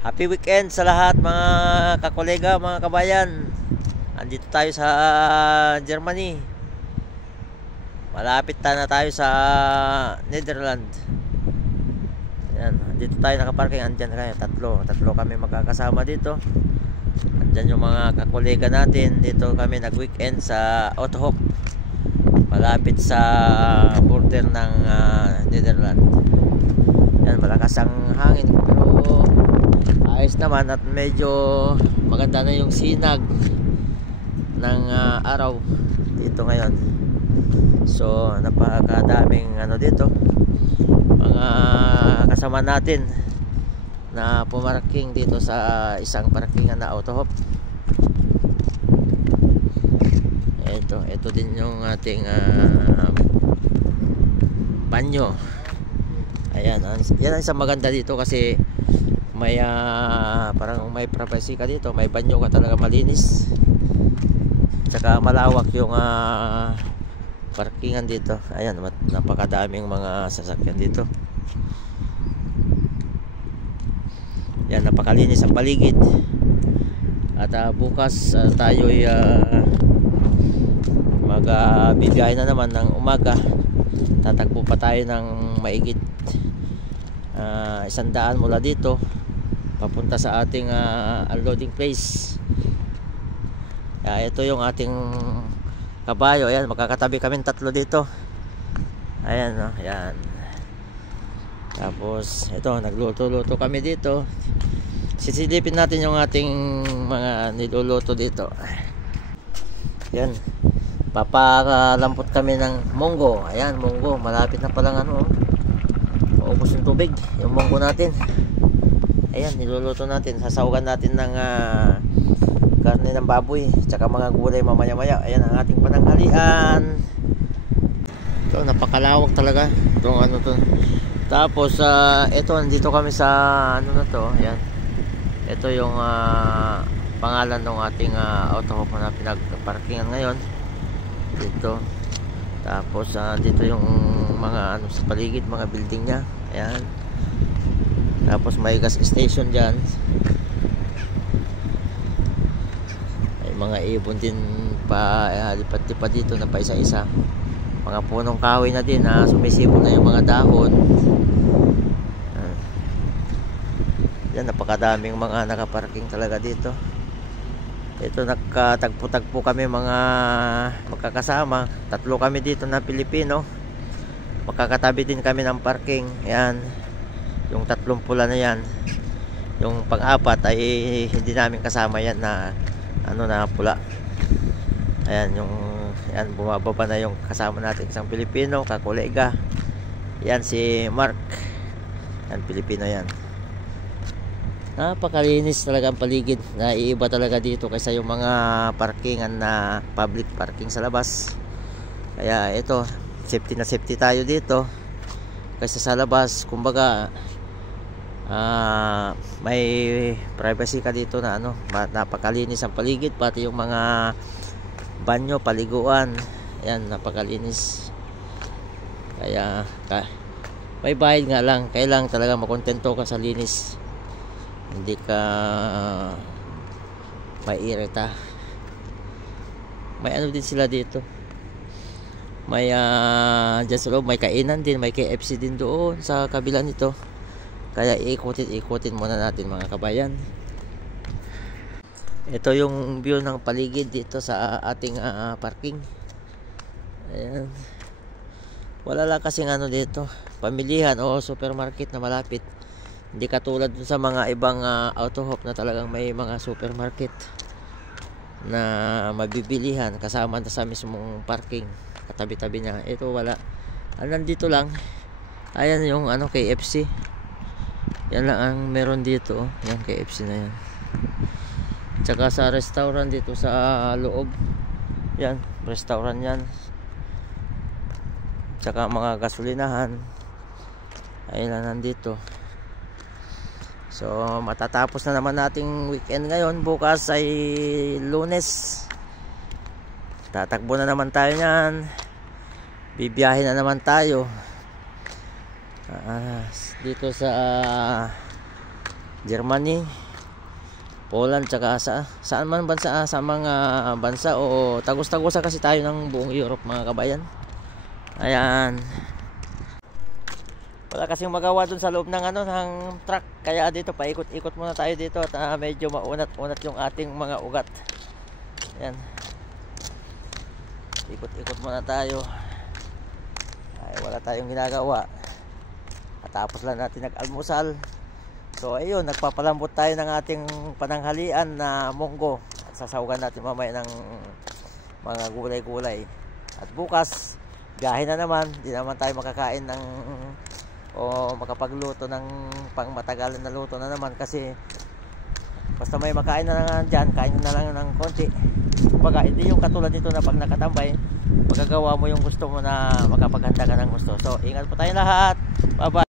Happy weekend sa lahat mga kakolega, mga kabayan. Andito tayo sa Germany. Malapit na tayo sa Netherlands. Ayan, dito tayo nakaparking. Andyan kayo, tatlo kami magkakasama dito. Andyan yung mga kakolega natin. Dito kami nag-weekend sa Outhoek, malapit sa border ng Netherlands. Ayan, malakas ang hangin pero ayos naman at medyo maganda na yung sinag ng araw dito ngayon. So napakadaming dito mga kasama natin na pumarking dito sa isang parkingan na Outhoek. Ito din yung ating banyo. Ayan, yan ang isang maganda dito kasi may parang may privacy ka dito, may banyo ka talaga malinis, tsaka malawak yung parkingan dito. Ayan, napakadaming mga sasakyan dito. Yan, napakalinis ang paligid. At bukas tayo'y magbibiyahe na naman ng umaga. Tatakbo pa tayo ng maigit 100 mula dito papunta sa ating unloading place. Ito yung ating kabayo. Ayan, magkakatabi kami tatlo dito. Ayan, ayan. Tapos ito, nagluto-luto kami dito. Sisilipin natin yung ating mga niluluto dito. Ayan, papalampot kami ng munggo. Ayan, munggo, malapit na palang maubos yung tubig, yung munggo natin. Ayan, niluluto natin, sasawagan natin ng karne ng baboy tsaka mga gulay mamaya-maya. Ayan ang ating pananghalian. Ito, napakalawak talaga itong to. Tapos ito, nandito kami sa na to. Ayan, ito yung pangalan ng ating Outhoek na pinagparkingan ngayon dito. Tapos dito yung mga sa paligid, mga building nya. Ayan, tapos may gas station dyan. May mga ibon din pa lipat-lipat dito na pa isa-isa. Mga punong kahoy na din na sumisipon na yung mga dahon. Yan, napakadaming mga nakaparking talaga dito. Ito, nagkatagpo-tagpo kami mga magkakasama. Tatlo kami dito na Pilipino. Magkakatabi din kami ng parking. Yan, yung tatlong pula na yan. Yung pang-apat ay hindi namin kasama yan na na pula. Ayan, yan, bumababa na yung kasama natin, isang Pilipino kakolega. Yan si Mark. Yan, Pilipino yan. Napakalinis talaga ang paligid. Naiiba talaga dito kaysa yung mga parkingan na public parking sa labas. Kaya ito, safety na safety tayo dito kaysa sa labas. Kumbaga may privacy ka dito na napakalinis ang paligid, pati yung mga banyo, paliguan. Ayan, napakalinis. Kaya may bayad nga lang, kailangan talaga makontento ka sa linis, hindi ka maiirita. May din sila dito, may dyan sa loob may kainan din, may KFC din doon sa kabila nito. Kaya ikutin muna natin mga kabayan. Ito yung view ng paligid dito sa ating parking. Ayan, wala lang kasing dito, pamilihan o supermarket na malapit. Hindi katulad dun sa mga ibang Outhoek na talagang may mga supermarket na mabibilihan kasama sa mismong parking, katabi-tabi niya. Ito wala, nandito lang. Ayan yung KFC. Yan lang ang meron dito. Yan, KFC na yan. Tsaka sa restaurant dito sa loob. Yan, restaurant yan. Tsaka mga gasolinahan. Ayun lang nandito. So matatapos na naman nating weekend ngayon. Bukas ay Lunes. Tatakbo na naman tayo nyan. Bibiyahe na naman tayo dito sa Germany, Poland, tsaka saan man bansa, sa mga bansa o tagos-tagosa kasi tayo ng buong Europe mga kabayan. Ayan. Wala kasing magawa dun sa loob ng ng truck, kaya dito paikot-ikot muna tayo dito at medyo maunat-unat yung ating mga ugat. Ayan. Ikot-ikot muna tayo. Ay, wala tayong ginagawa. At tapos lang natin nag-almusal. So ayun, nagpapalambot tayo ng ating pananghalian na munggo. At sasawagan natin mamaya ng mga gulay-gulay. At bukas, biyahe na naman. Di naman tayo makakain ng o makapagluto ng pangmatagalan na luto na naman kasi basta may makain na lang dyan, kain na lang ng konti. Kumbaga, hindi yung katulad nito na pag nakatambay, magagawa mo yung gusto mo na makapaghanda ka ng gusto. So, ingat po tayong lahat. Bye-bye.